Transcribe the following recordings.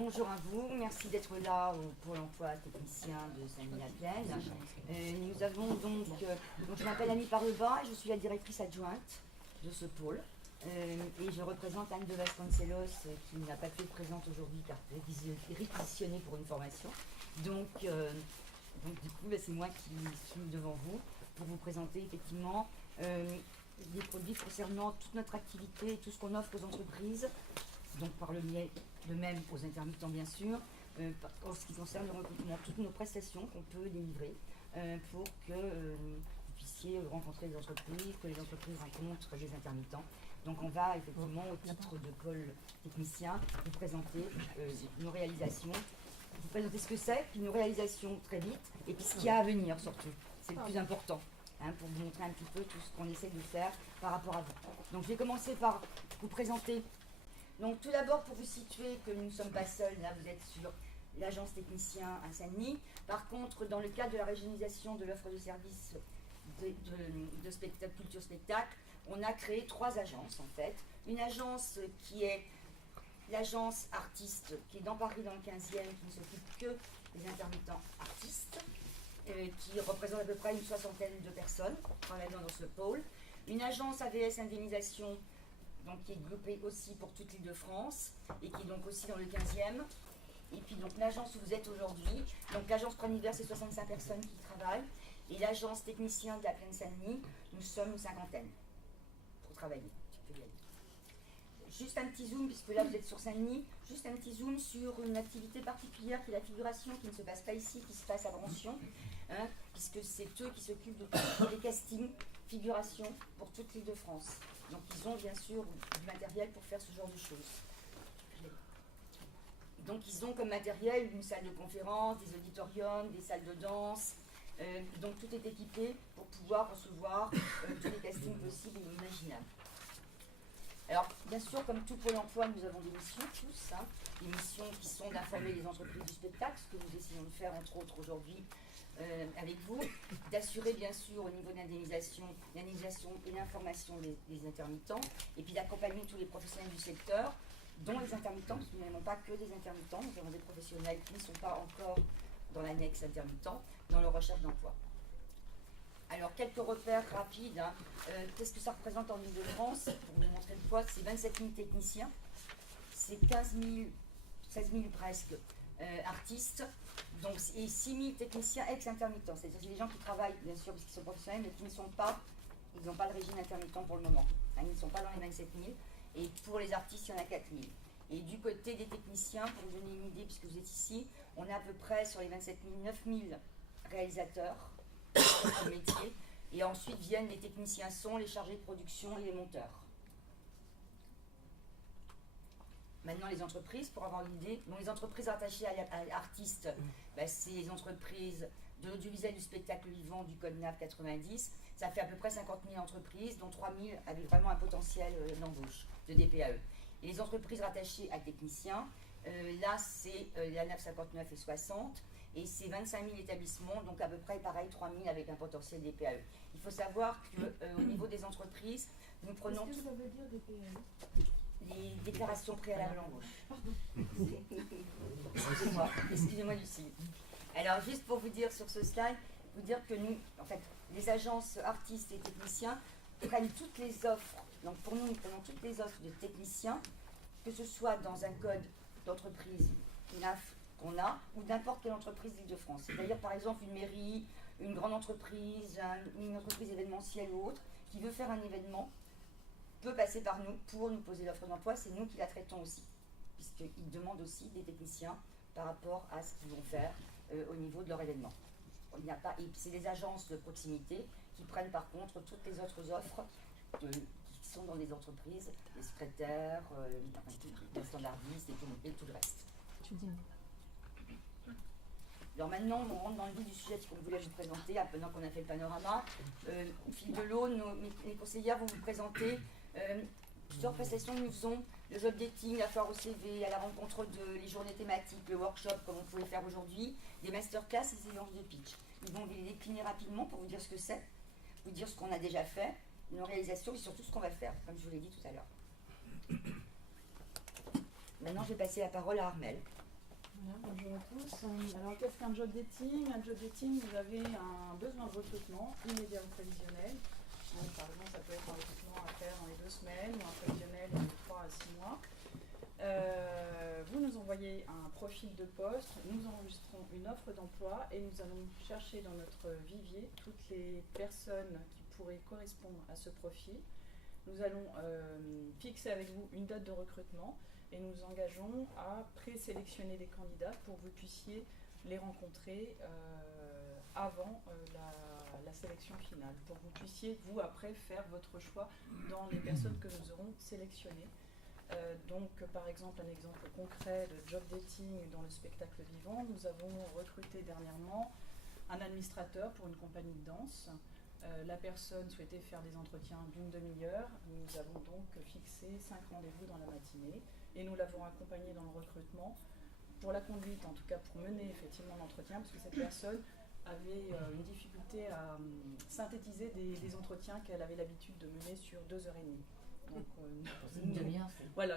Bonjour à vous, merci d'être là pour l'emploi technicien de Saint-Denis-la-Plaine. Nous avons donc je m'appelle Annie Parleva, je suis la directrice adjointe de ce pôle. Et je représente Anne de Vasconcelos qui n'a pas pu être présente aujourd'hui car elle est réquisitionnée pour une formation. Donc du coup, c'est moi qui suis devant vous pour vous présenter effectivement des produits concernant toute notre activité et tout ce qu'on offre aux entreprises, donc par le biais de même aux intermittents bien sûr, en ce qui concerne le recrutement, toutes nos prestations qu'on peut délivrer pour que vous puissiez rencontrer des entreprises, que les entreprises rencontrent des intermittents. Donc on va effectivement au titre de pôle technicien vous présenter nos réalisations, vous présenter ce que c'est, puis nos réalisations très vite, et puis ce qu'il y a à venir surtout, c'est le plus important, pour vous montrer un petit peu tout ce qu'on essaie de faire par rapport à vous. Donc je vais commencer par vous présenter. Donc tout d'abord pour vous situer que nous ne sommes pas seuls, là vous êtes sur l'agence technicien à Saint-Denis. Par contre, dans le cadre de la régionalisation de l'offre de services de spectacle, culture spectacle, on a créé 3 agences en fait. Une agence qui est l'agence artiste, qui est dans Paris dans le 15e, qui ne s'occupe que des intermittents artistes, qui représente à peu près une 60aine de personnes travaillant dans ce pôle. Une agence AVS Indemnisation, donc qui est groupée aussi pour toute l'Île-de-France, et qui est donc aussi dans le 15e. Et puis donc l'agence où vous êtes aujourd'hui, donc l'agence Praniver, c'est 65 personnes qui y travaillent, et l'agence technicien de la Plaine Saint-Denis, nous sommes une 50aine pour travailler. Tu peux y aller. Juste un petit zoom, puisque là vous êtes sur Saint-Denis, juste un petit zoom sur une activité particulière qui est la figuration, qui ne se passe pas ici, qui se passe à Brancion, puisque c'est eux qui s'occupent de tous les castings, figuration pour toute l'Île-de-France. Donc ils ont bien sûr du matériel pour faire ce genre de choses. Donc ils ont comme matériel une salle de conférence, des auditoriums, des salles de danse, donc tout est équipé pour pouvoir recevoir tous les castings possibles et imaginables. Alors, bien sûr, comme tout Pôle emploi, nous avons des missions, tous, des missions qui sont d'informer les entreprises du spectacle, ce que nous essayons de faire, entre autres, aujourd'hui avec vous, d'assurer, bien sûr, au niveau de l'indemnisation et l'information des intermittents, et puis d'accompagner tous les professionnels du secteur, dont les intermittents, parce que nous n'avons pas que des intermittents, nous avons des professionnels qui ne sont pas encore dans l'annexe intermittent, dans leur recherche d'emploi. Alors, quelques repères rapides. Qu'est-ce que ça représente en Ile-de-France? Pour vous montrer le poids, c'est 27 000 techniciens, c'est 16 000 presque artistes, donc, et 6 000 techniciens ex-intermittents. C'est-à-dire des gens qui travaillent, bien sûr, parce qu'ils sont professionnels, mais qui ne sont pas, ils n'ont pas le régime intermittent pour le moment. Ils ne sont pas dans les 27 000. Et pour les artistes, il y en a 4 000. Et du côté des techniciens, pour vous donner une idée, puisque vous êtes ici, on est à peu près sur les 27 000, 9 000 réalisateurs de métier. Et ensuite viennent les techniciens son, les chargés de production et les monteurs. Maintenant, les entreprises, pour avoir une idée, donc les entreprises attachées à l'artiste, c'est les entreprises de l'audiovisuel du spectacle vivant du Code NAV 90. Ça fait à peu près 50 000 entreprises, dont 3 000 avaient vraiment un potentiel d'embauche de DPAE. Et les entreprises rattachées à techniciens, là c'est la NAV 59 et 60, et c'est 25 000 établissements, donc à peu près pareil, 3 000 avec un potentiel DPAE. Il faut savoir qu'au niveau des entreprises, nous prenons... Qu'est-ce que ça veut dire DPAE ? Les déclarations préalables d'embauche. Excusez-moi Lucie. Alors juste pour vous dire sur ce slide, vous dire que nous, en fait, les agences artistes et techniciens prennent toutes les offres, donc pour nous prenons toutes les offres de techniciens, que ce soit dans un code d'entreprise NAF qu'on a, ou n'importe quelle entreprise d'Île-de-France. C'est-à-dire par exemple une mairie, une grande entreprise, une entreprise événementielle ou autre, qui veut faire un événement, peut passer par nous pour nous poser l'offre d'emploi, c'est nous qui la traitons aussi, puisqu'ils demandent aussi des techniciens par rapport à ce qu'ils vont faire au niveau de leur événement. Il n'y a pas, et c'est les agences de proximité qui prennent par contre toutes les autres offres qui sont dans les entreprises, les secrétaires, les standardistes et tout le reste. Alors maintenant, on rentre dans le vif du sujet qu'on voulait vous présenter, pendant qu'on a fait le panorama. Au fil de l'eau, mes conseillères vont vous présenter plusieurs prestations que nous faisons, le job dating, la foire au CV, à la rencontre les journées thématiques, le workshop comme on pouvait faire aujourd'hui, des masterclass et des séances de pitch. Ils vont les décliner rapidement pour vous dire ce que c'est, vous dire ce qu'on a déjà fait, nos réalisations et surtout ce qu'on va faire, comme je vous l'ai dit tout à l'heure. Maintenant, je vais passer la parole à Armelle. Voilà, bonjour à tous. Alors, qu'est-ce qu'un job dating? Un job dating, vous avez un besoin de recrutement immédiat ou prévisionnel. Donc, par exemple, ça peut être un recrutement à faire dans les 2 semaines ou un prévisionnel dans les 3 à 6 mois. Vous nous envoyez un profil de poste, nous enregistrons une offre d'emploi et nous allons chercher dans notre vivier toutes les personnes qui pourraient correspondre à ce profil. Nous allons fixer avec vous une date de recrutement et nous engageons à présélectionner les candidats pour que vous puissiez les rencontrer avant la sélection finale, pour que vous puissiez, vous, après, faire votre choix dans les personnes que nous aurons sélectionnées. Donc, par exemple, un exemple concret de job dating dans le spectacle vivant, nous avons recruté dernièrement un administrateur pour une compagnie de danse. La personne souhaitait faire des entretiens d'une demi-heure. Nous avons donc fixé 5 rendez-vous dans la matinée et nous l'avons accompagné dans le recrutement pour la conduite, en tout cas pour mener effectivement l'entretien, parce que cette personne avait une difficulté à synthétiser des entretiens qu'elle avait l'habitude de mener sur 2h30. Donc,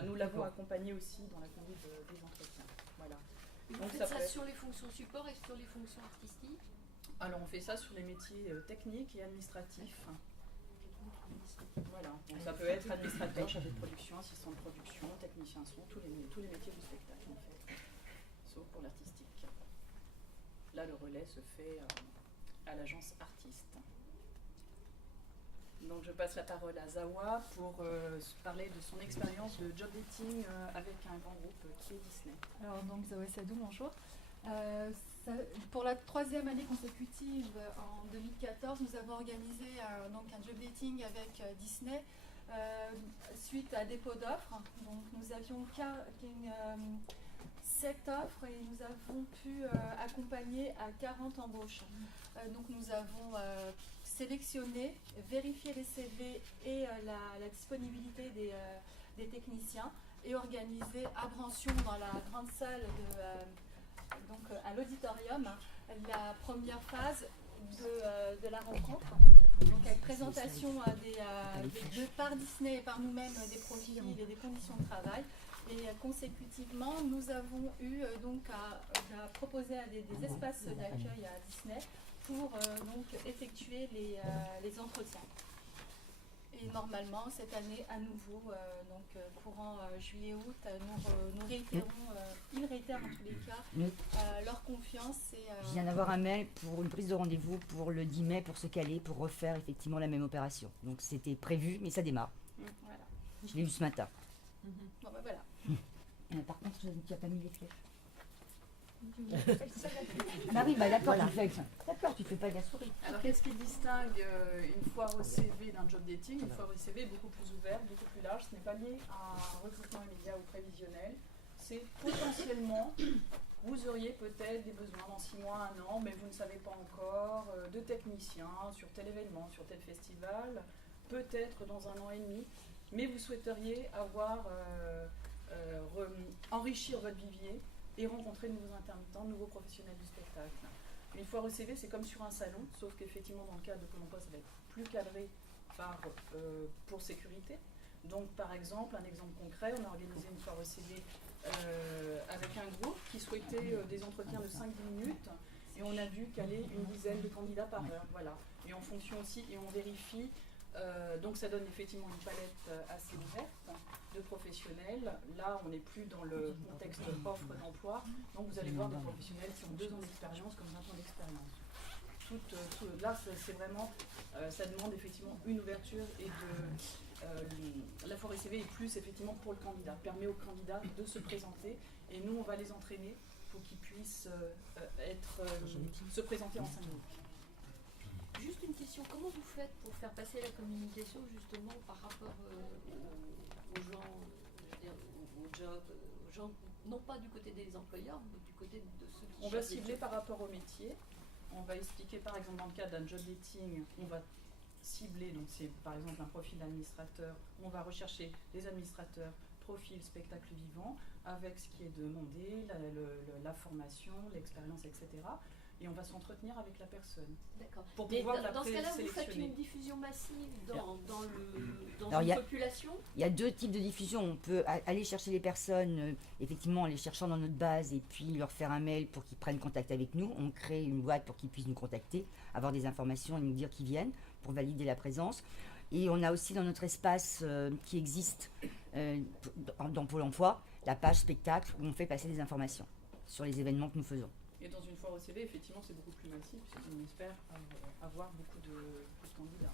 nous l'avons accompagné aussi dans la conduite des entretiens. Voilà. Vous Donc, faites ça sur les fonctions support et sur les fonctions artistiques? Alors on fait ça sur les métiers techniques et administratifs. Voilà. Donc, ça peut être administrateur, chargé de production, assistant de production, technicien son, tous les métiers du spectacle en fait, sauf pour l'artistique. Là le relais se fait à l'agence artiste. Donc je passe la parole à Zawa pour parler de son expérience de job dating avec un grand groupe qui est Disney. Alors donc Zawa Sadou, bonjour. Pour la 3e année consécutive, en 2014, nous avons organisé donc un job dating avec Disney suite à dépôt d'offres. Donc nous avions 7 offres et nous avons pu accompagner à 40 embauches. Donc nous avons sélectionné, vérifié les CV et la disponibilité des techniciens et organisé à Brancion dans la grande salle donc à l'auditorium, la première phase de la rencontre, donc avec présentation par Disney et par nous-mêmes des profils et des conditions de travail. Et consécutivement, nous avons eu donc à proposer des espaces d'accueil à Disney pour donc effectuer les entretiens. Et normalement, cette année, à nouveau, courant juillet-août, nous réitérons, ils réitèrent en tous les cas leur confiance. Je viens d'avoir un mail pour une prise de rendez-vous pour le 10 mai pour se caler, pour refaire effectivement la même opération. Donc c'était prévu, mais ça démarre. Voilà. Je l'ai eu ce matin. Bon, ben voilà. Par contre, tu n'as pas mis les flèches. Ah oui, d'accord, tu fais pas de la souris. Alors qu'est-ce qui distingue une foire au CV d'un job dating? Une foire au CV est beaucoup plus ouverte, beaucoup plus large. Ce n'est pas lié à un recrutement immédiat ou prévisionnel. C'est potentiellement, vous auriez peut-être des besoins dans 6 mois, 1 an, mais vous ne savez pas encore, de techniciens sur tel événement, sur tel festival, peut-être dans 1 an et demi, mais vous souhaiteriez avoir enrichir votre vivier et rencontrer de nouveaux intermittents, de nouveaux professionnels du spectacle. Une foire au CV, c'est comme sur un salon, sauf qu'effectivement, dans le cadre de Pôle emploi, ça va être plus cadré pour sécurité. Donc, par exemple, un exemple concret, on a organisé une foire au CV avec un groupe qui souhaitait des entretiens de 5-10 minutes, et on a dû caler une dizaine de candidats par heure. Voilà. Et en fonction aussi, et on vérifie, donc ça donne effectivement une palette assez ouverte de professionnels. Là, on n'est plus dans le contexte offre d'emploi. Donc, vous allez voir des professionnels qui ont 2 ans d'expérience comme 20 ans d'expérience. Là, c'est vraiment, ça demande effectivement une ouverture et la foire CV est plus effectivement pour le candidat, permet au candidat de se présenter et nous, on va les entraîner pour qu'ils puissent se présenter en 5 minutes. Juste une question, comment vous faites pour faire passer la communication justement par rapport aux gens, aux jobs, aux gens, non pas du côté des employeurs, mais du côté de ceux qui... On va cibler par rapport au métier. On va expliquer par exemple dans le cadre d'un job dating, on va cibler, donc c'est par exemple un profil d'administrateur, on va rechercher les administrateurs, profil spectacle vivant, avec ce qui est demandé, la formation, l'expérience, etc. et on va s'entretenir avec la personne. D'accord. Pour Mais pouvoir la dans ce cas-là, vous faites présélectionner. une diffusion massive dans Alors, une population. Il y a deux types de diffusion. On peut aller chercher les personnes, effectivement en les cherchant dans notre base et puis leur faire un mail pour qu'ils prennent contact avec nous. On crée une boîte pour qu'ils puissent nous contacter, avoir des informations et nous dire qu'ils viennent pour valider la présence. Et on a aussi dans notre espace qui existe dans Pôle emploi, la page spectacle où on fait passer des informations sur les événements que nous faisons. Et dans une foire au CV, effectivement, c'est beaucoup plus massif, puisqu'on espère avoir beaucoup de candidats.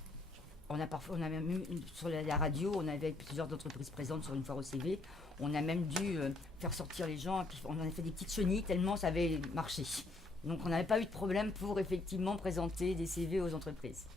On a même eu, sur la radio, on avait plusieurs entreprises présentes sur une foire au CV. On a même dû faire sortir les gens, et puis on en a fait des petites chenilles tellement ça avait marché. Donc on n'avait pas eu de problème pour effectivement présenter des CV aux entreprises.